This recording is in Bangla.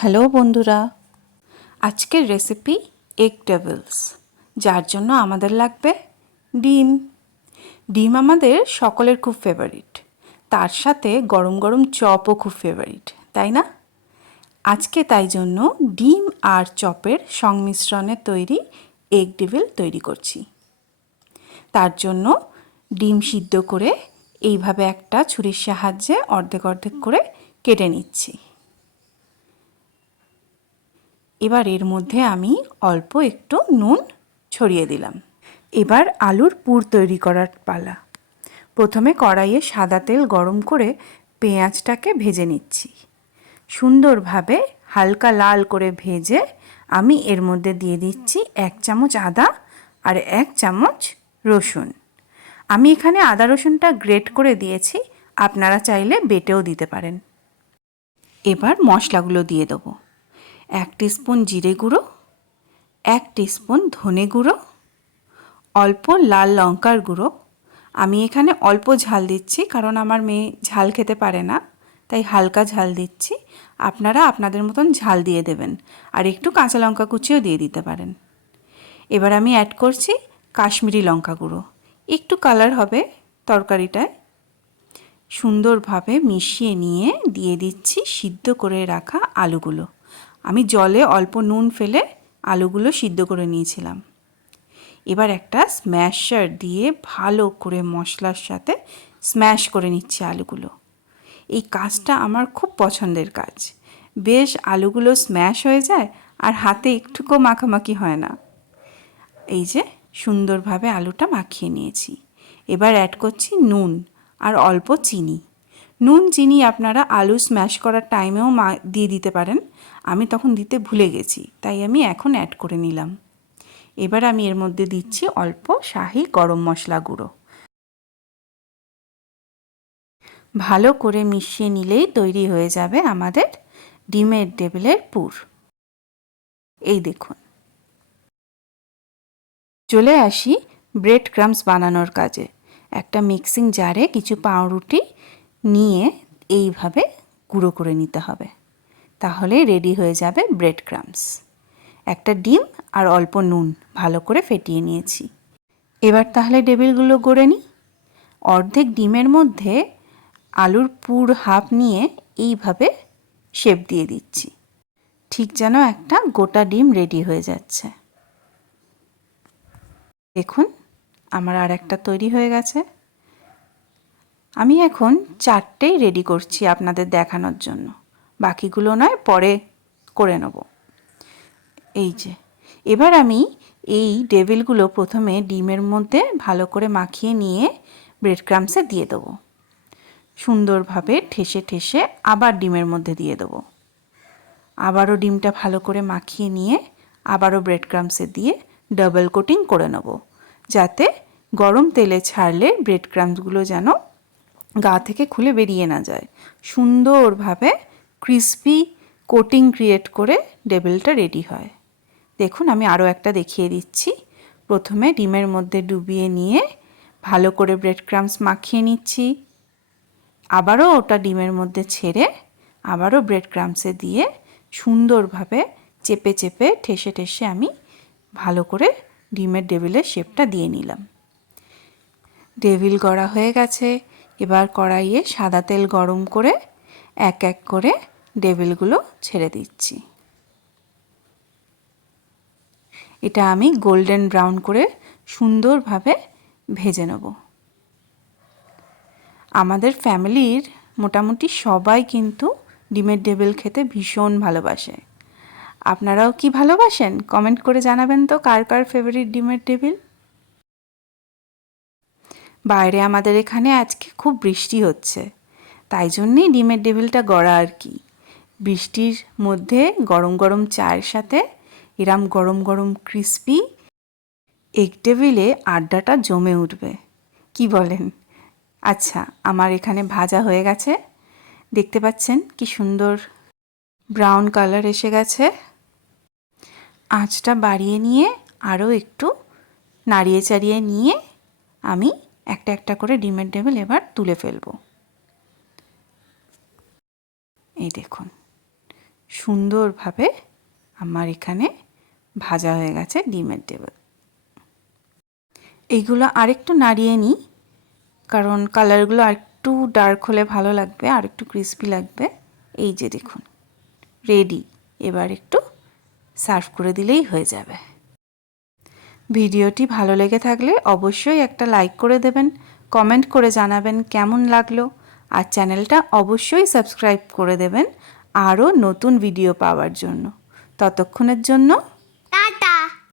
হ্যালো বন্ধুরা, আজকের রেসিপি এগ টেবিলস, যার জন্য আমাদের লাগবে ডিম। ডিম আমাদের সকলের খুব ফেভারিট, তার সাথে গরম গরম চপও খুব ফেভারিট, তাই না? আজকে তাই জন্য ডিম আর চপের সংমিশ্রণে তৈরি এগ টেবিল তৈরি করছি। তার জন্য ডিম সিদ্ধ করে এইভাবে একটা ছুরির সাহায্যে অর্ধেক অর্ধেক করে কেটে নিচ্ছি। এবার এর মধ্যে আমি অল্প একটু নুন ছড়িয়ে দিলাম। এবার আলুর পুর তৈরি করার পালা। প্রথমে কড়াইয়ে সাদা তেল গরম করে পেঁয়াজটাকে ভেজে নিচ্ছি। সুন্দরভাবে হালকা লাল করে ভেজে আমি এর মধ্যে দিয়ে দিচ্ছি 1 চামচ আদা আর 1 চামচ রসুন। আমি এখানে আদা রসুনটা গ্রেট করে দিয়েছি, আপনারা চাইলে বেটেও দিতে পারেন। এবার মশলাগুলো দিয়ে দেবো। 1 টিস্পুন জিরে গুঁড়ো, 1 টিস্পুন ধনে গুঁড়ো, অল্প লাল লঙ্কার গুঁড়ো। আমি এখানে অল্প ঝাল দিচ্ছি কারণ আমার মেয়ে ঝাল খেতে পারে না, তাই হালকা ঝাল দিচ্ছি। আপনারা আপনাদের মতন ঝাল দিয়ে দেবেন, আর একটু কাঁচা লঙ্কা কুচিও দিয়ে দিতে পারেন। এবার আমি অ্যাড করছি কাশ্মীরি লঙ্কা গুঁড়ো, একটু কালার হবে তরকারিটায়। সুন্দরভাবে মিশিয়ে নিয়ে দিয়ে দিচ্ছি সিদ্ধ করে রাখা আলুগুলো। আমি জলে অল্প নুন ফেলে আলুগুলো সিদ্ধ করে নিয়েছিলাম। এবার একটা স্ম্যাশার দিয়ে ভালো করে মশলার সাথে স্ম্যাশ করে নিচ্ছি আলুগুলো। এই কাজটা আমার খুব পছন্দের কাজ। বেশ আলুগুলো স্ম্যাশ হয়ে যায় আর হাতে একটুকু মাখামাখি হয় না। এই যে সুন্দরভাবে আলুটা মাখিয়ে নিয়েছি। এবার অ্যাড করছি নুন আর অল্প চিনি। নুন চিনি আপনারা আলু স্ম্যাশ করার টাইমেও দিয়ে দিতে পারেন। আমি তখন দিতে ভুলে গেছি, তাই আমি এখন অ্যাড করে নিলাম। এবার আমি এর মধ্যে দিচ্ছি অল্প শাহি গরম মশলা গুঁড়ো। ভালো করে মিশিয়ে নিলেই তৈরি হয়ে যাবে আমাদের ডিমের টেবিলের পুর। এই দেখুন। চলে আসি ব্রেড ক্রাম্বস বানানোর কাজে। একটা মিক্সিং জারে কিছু পাউরুটি নিয়ে এইভাবে গুঁড়ো করে নিতে হবে, তাহলে রেডি হয়ে যাবে ব্রেড ক্রাম্বস। একটা ডিম আর অল্প নুন ভালো করে ফেটিয়ে নিয়েছি। এবার তাহলে টেবিলগুলো গড়ে নিই। অর্ধেক ডিমের মধ্যে আলুর পুর হাফ নিয়ে এইভাবে শেপ দিয়ে দিচ্ছি, ঠিক যেন একটা গোটা ডিম রেডি হয়ে যাচ্ছে। দেখুন আমার আর একটা তৈরি হয়ে গেছে। আমি এখন 4টেই রেডি করছি আপনাদের দেখানোর জন্য, বাকিগুলো নয় পরে করে নেব। এই যে এবার আমি এই টেবিলগুলো প্রথমে ডিমের মধ্যে ভালো করে মাখিয়ে নিয়ে ব্রেড ক্রাম্বসে দিয়ে দেবো। সুন্দরভাবে ঠেসে ঠেসে আবার ডিমের মধ্যে দিয়ে দেবো। আবারও ডিমটা ভালো করে মাখিয়ে নিয়ে আবারও ব্রেড ক্রাম্বসে দিয়ে ডাবল কোটিং করে নেব, যাতে গরম তেলে ছাড়লে ব্রেড ক্রাম্বসগুলো যেন গা থেকে খুলে বেরিয়ে না যায়। সুন্দরভাবে ক্রিসপি কোটিং ক্রিয়েট করে টেবিলটা রেডি হয়। দেখুন আমি আরও একটা দেখিয়ে দিচ্ছি। প্রথমে ডিমের মধ্যে ডুবিয়ে নিয়ে ভালো করে ব্রেড ক্রাম্বস মাখিয়ে নিচ্ছি। আবারও ওটা ডিমের মধ্যে ছেড়ে আবারও ব্রেড ক্রাম্বসে দিয়ে সুন্দরভাবে চেপে চেপে ঠেসে ঠেসে আমি ভালো করে ডিমের টেবিলের শেপটা দিয়ে নিলাম। টেবিল গড়া হয়ে গেছে। এবার কড়াইয়ে সাদা তেল গরম করে এক এক করে টেবিলগুলো ছেড়ে দিচ্ছি। এটা আমি গোল্ডেন ব্রাউন করে সুন্দরভাবে ভেজে নেব। আমাদের ফ্যামিলির মোটামুটি সবাই কিন্তু ডিমের টেবিল খেতে ভীষণ ভালোবাসে। আপনারাও কি ভালোবাসেন? কমেন্ট করে জানাবেন তো কার কার ফেভারিট ডিমের টেবিল। বাইরে আমাদের এখানে আজকে খুব বৃষ্টি হচ্ছে, তাই জন্যেই ডিমের টেবিলটা গড়া আর কি। বৃষ্টির মধ্যে গরম গরম চায়ের সাথে এরম গরম গরম ক্রিসপি এগ টেবিলে আড্ডাটা জমে উঠবে, কি বলেন? আচ্ছা, আমার এখানে ভাজা হয়ে গেছে, দেখতে পাচ্ছেন কি সুন্দর ব্রাউন কালার এসে গেছে। আঁচটা বাড়িয়ে নিয়ে আরও একটু নাড়িয়ে চাড়িয়ে নিয়ে আমি একটা একটা করে ডিমের টেবিল এবার তুলে ফেলবো। এই দেখুন সুন্দরভাবে আমার এখানে ভাজা হয়ে গেছে ডিমের টেবিল। এইগুলো আরেকটু নাড়িয়ে নিই, কারণ কালারগুলো আরেকটু ডার্ক হলে ভালো লাগবে, আর একটু ক্রিস্পি লাগবে। এই যে দেখুন রেডি। এবার একটু সার্ভ করে দিলেই হয়ে যাবে। ভিডিওটি ভালো লেগে থাকলে অবশ্যই একটা লাইক করে দেবেন, কমেন্ট করে জানাবেন কেমন লাগলো, আর চ্যানেলটা অবশ্যই সাবস্ক্রাইব করে দেবেন আরও নতুন ভিডিও পাওয়ার জন্য। ততক্ষণের জন্য